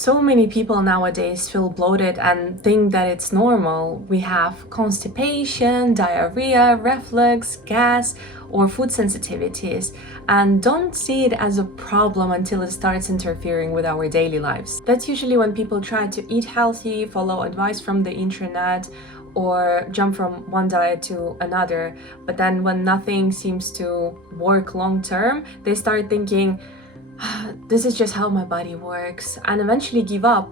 So many people nowadays feel bloated and think that it's normal. We have constipation, diarrhea, reflux, gas, or food sensitivities, and don't see it as a problem until it starts interfering with our daily lives. That's usually when people try to eat healthy, follow advice from the internet, or jump from one diet to another. But then when nothing seems to work long term, they start thinking, this is just how my body works, and eventually give up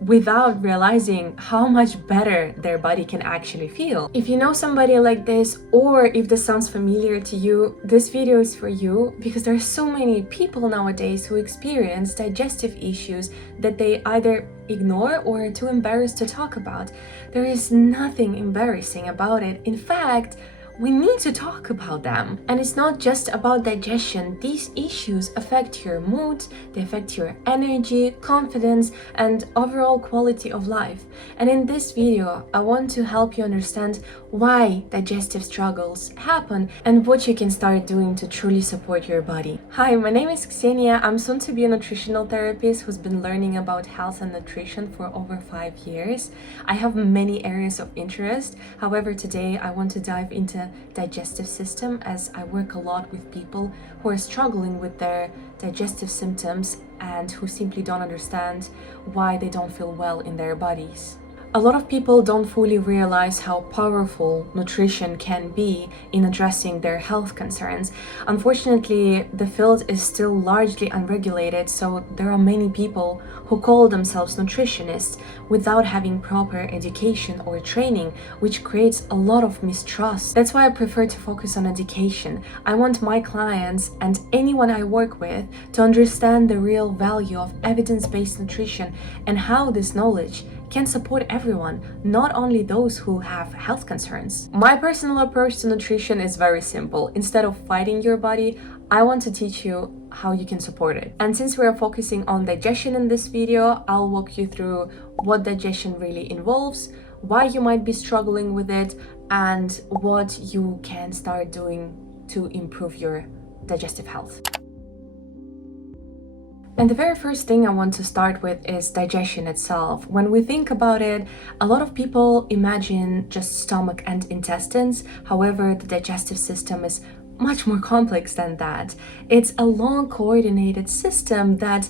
without realizing how much better their body can actually feel. If you know somebody like this, or if this sounds familiar to you, this video is for you, because there are so many people nowadays who experience digestive issues that they either ignore or are too embarrassed to talk about. There is nothing embarrassing about it. In fact, we need to talk about them. And it's not just about digestion. These issues affect your mood, they affect your energy, confidence, and overall quality of life. And in this video, I want to help you understand why digestive struggles happen and what you can start doing to truly support your body. Hi, my name is Ksenia. I'm soon to be a nutritional therapist who's been learning about health and nutrition for over 5 years. I have many areas of interest. However, today I want to dive into digestive system, as I work a lot with people who are struggling with their digestive symptoms and who simply don't understand why they don't feel well in their bodies. A lot of people don't fully realize how powerful nutrition can be in addressing their health concerns. Unfortunately, the field is still largely unregulated, so there are many people who call themselves nutritionists without having proper education or training, which creates a lot of mistrust. That's why I prefer to focus on education. I want my clients and anyone I work with to understand the real value of evidence-based nutrition and how this knowledge can support everyone, not only those who have health concerns. My personal approach to nutrition is very simple. Instead of fighting your body, I want to teach you how you can support it. And since we are focusing on digestion in this video, I'll walk you through what digestion really involves, why you might be struggling with it, and what you can start doing to improve your digestive health. And the very first thing I want to start with is digestion itself. When we think about it, a lot of people imagine just stomach and intestines. However, the digestive system is much more complex than that. It's a long coordinated system that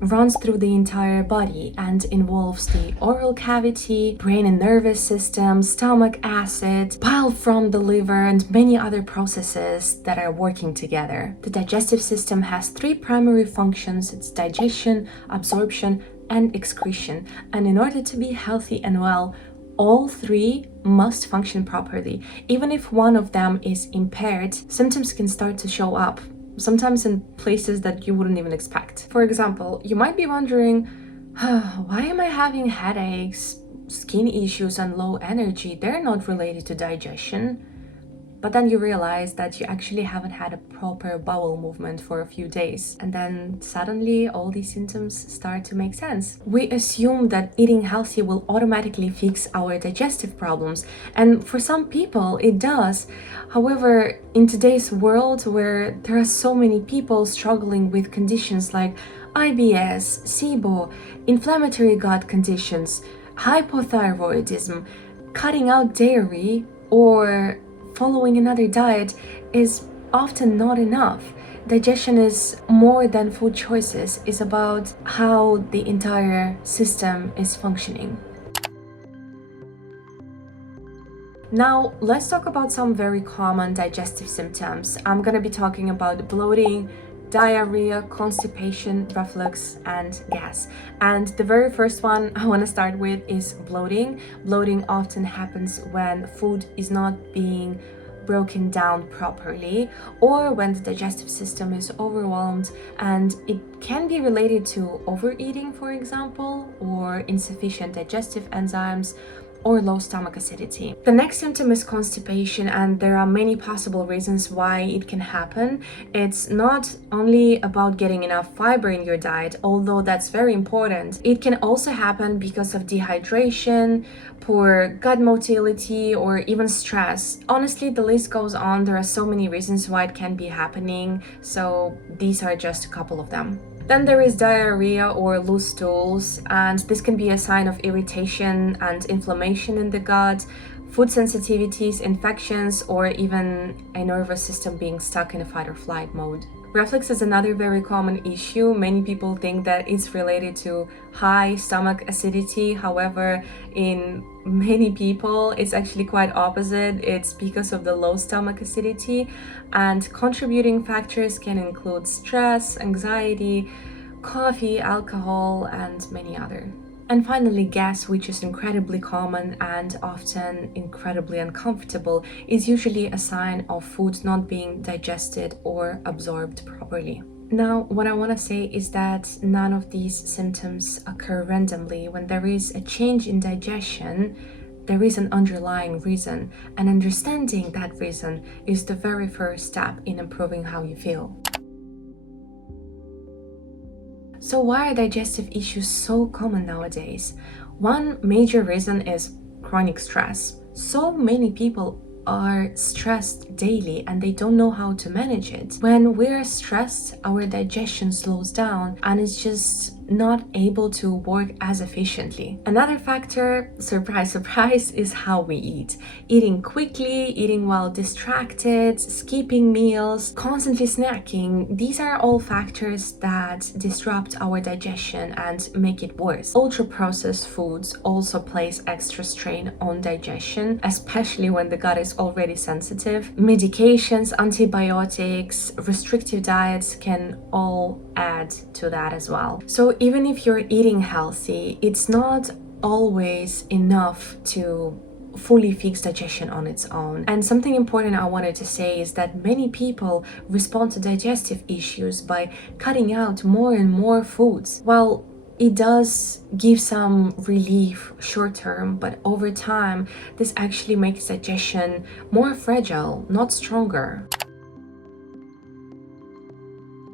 runs through the entire body and involves the oral cavity, brain and nervous system, stomach acid, bile from the liver, and many other processes that are working together. The digestive system has 3 primary functions. It's digestion, absorption, and excretion. And in order to be healthy and well, all 3 must function properly. Even if one of them is impaired, symptoms can start to show up, sometimes in places that you wouldn't even expect. For example, you might be wondering, why am I having headaches, skin issues, and low energy? They're not related to digestion. But then you realize that you actually haven't had a proper bowel movement for a few days. And then suddenly all these symptoms start to make sense. We assume that eating healthy will automatically fix our digestive problems. And for some people, it does. However, in today's world where there are so many people struggling with conditions like IBS, SIBO, inflammatory gut conditions, hypothyroidism, cutting out dairy, or following another diet is often not enough. Digestion is more than food choices. It's about how the entire system is functioning. Now, let's talk about some very common digestive symptoms. I'm gonna be talking about bloating, diarrhea, constipation, reflux, and gas. And the very first one I want to start with is bloating. Bloating often happens when food is not being broken down properly, or when the digestive system is overwhelmed, and it can be related to overeating, for example, or insufficient digestive enzymes, or low stomach acidity. The next symptom is constipation, and there are many possible reasons why it can happen. It's not only about getting enough fiber in your diet, although that's very important. It can also happen because of dehydration, poor gut motility, or even stress. Honestly, the list goes on. There are so many reasons why it can be happening, so these are just a couple of them. Then there is diarrhea or loose stools, and this can be a sign of irritation and inflammation in the gut, food sensitivities, infections, or even a nervous system being stuck in a fight or flight mode. Reflux is another very common issue. Many people think that it's related to high stomach acidity. However, in many people, it's actually quite opposite. It's because of the low stomach acidity, and contributing factors can include stress, anxiety, coffee, alcohol, and many other. And finally, gas, which is incredibly common and often incredibly uncomfortable, is usually a sign of food not being digested or absorbed properly. Now, what I want to say is that none of these symptoms occur randomly. When there is a change in digestion, there is an underlying reason, and understanding that reason is the very first step in improving how you feel. So why are digestive issues so common nowadays? One major reason is chronic stress. So many people are stressed daily and they don't know how to manage it. When we're stressed, our digestion slows down and it's just not able to work as efficiently. Another factor, surprise, surprise, is how we eat. Eating quickly, eating while distracted, skipping meals, constantly snacking. These are all factors that disrupt our digestion and make it worse. Ultra-processed foods also place extra strain on digestion, especially when the gut is already sensitive. Medications, antibiotics, restrictive diets can all add to that as well. So even if you're eating healthy, it's not always enough to fully fix digestion on its own. And something important I wanted to say is that many people respond to digestive issues by cutting out more and more foods. While it does give some relief short term, but over time, this actually makes digestion more fragile, not stronger.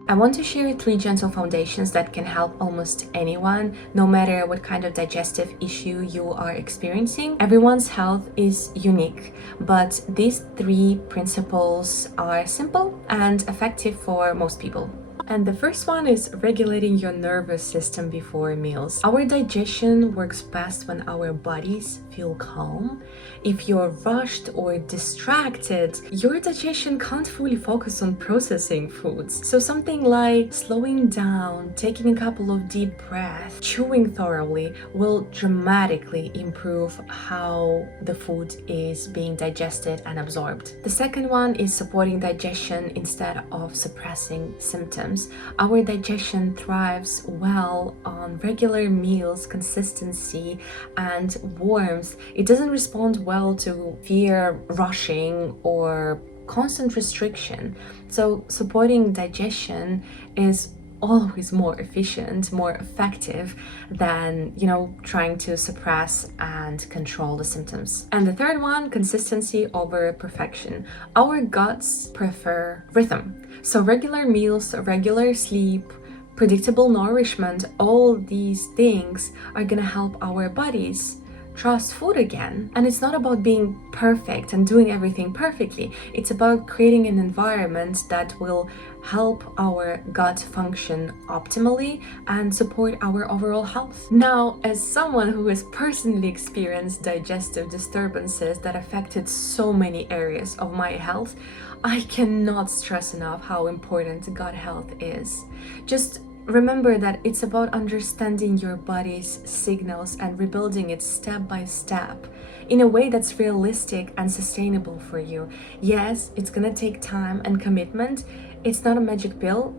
I want to share 3 gentle foundations that can help almost anyone, no matter what kind of digestive issue you are experiencing. Everyone's health is unique, but these 3 principles are simple and effective for most people. And the first one is regulating your nervous system before meals. Our digestion works best when our bodies feel calm. If you're rushed or distracted, your digestion can't fully focus on processing foods. So something like slowing down, taking a couple of deep breaths, chewing thoroughly will dramatically improve how the food is being digested and absorbed. The second one is supporting digestion instead of suppressing symptoms. Our digestion thrives well on regular meals, consistency, and warmth. It doesn't respond well to fear, rushing, or constant restriction. So supporting digestion is always more efficient, more effective than, trying to suppress and control the symptoms. And the third one, consistency over perfection. Our guts prefer rhythm. So regular meals, regular sleep, predictable nourishment, all these things are gonna help our bodies trust food again. And it's not about being perfect and doing everything perfectly. It's about creating an environment that will help our gut function optimally and support our overall health. Now, as someone who has personally experienced digestive disturbances that affected so many areas of my health, I cannot stress enough how important gut health is. Just remember that it's about understanding your body's signals and rebuilding it step by step in a way that's realistic and sustainable for you. Yes, it's gonna take time and commitment. It's not a magic pill,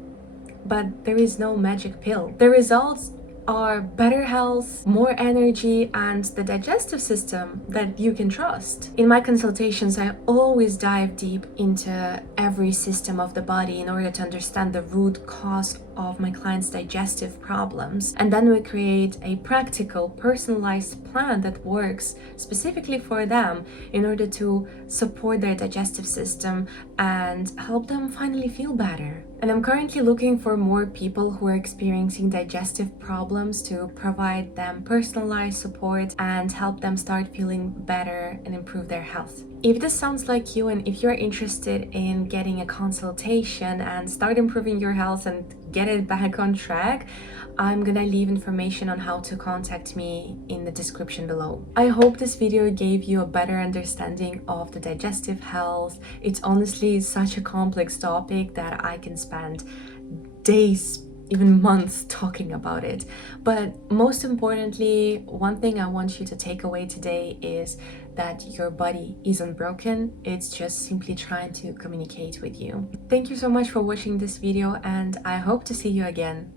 but there is no magic pill. The results are better health, more energy, and the digestive system that you can trust. In my consultations, I always dive deep into every system of the body in order to understand the root cause of my clients' digestive problems. And then we create a practical, personalized plan that works specifically for them in order to support their digestive system and help them finally feel better. And I'm currently looking for more people who are experiencing digestive problems to provide them personalized support and help them start feeling better and improve their health. If this sounds like you and if you're interested in getting a consultation and start improving your health and get it back on track, I'm gonna leave information on how to contact me in the description below. I hope this video gave you a better understanding of the digestive health. It's honestly such a complex topic that I can spend days, even months talking about it. But most importantly, one thing I want you to take away today is that your body isn't broken, it's just simply trying to communicate with you. Thank you so much for watching this video, and I hope to see you again.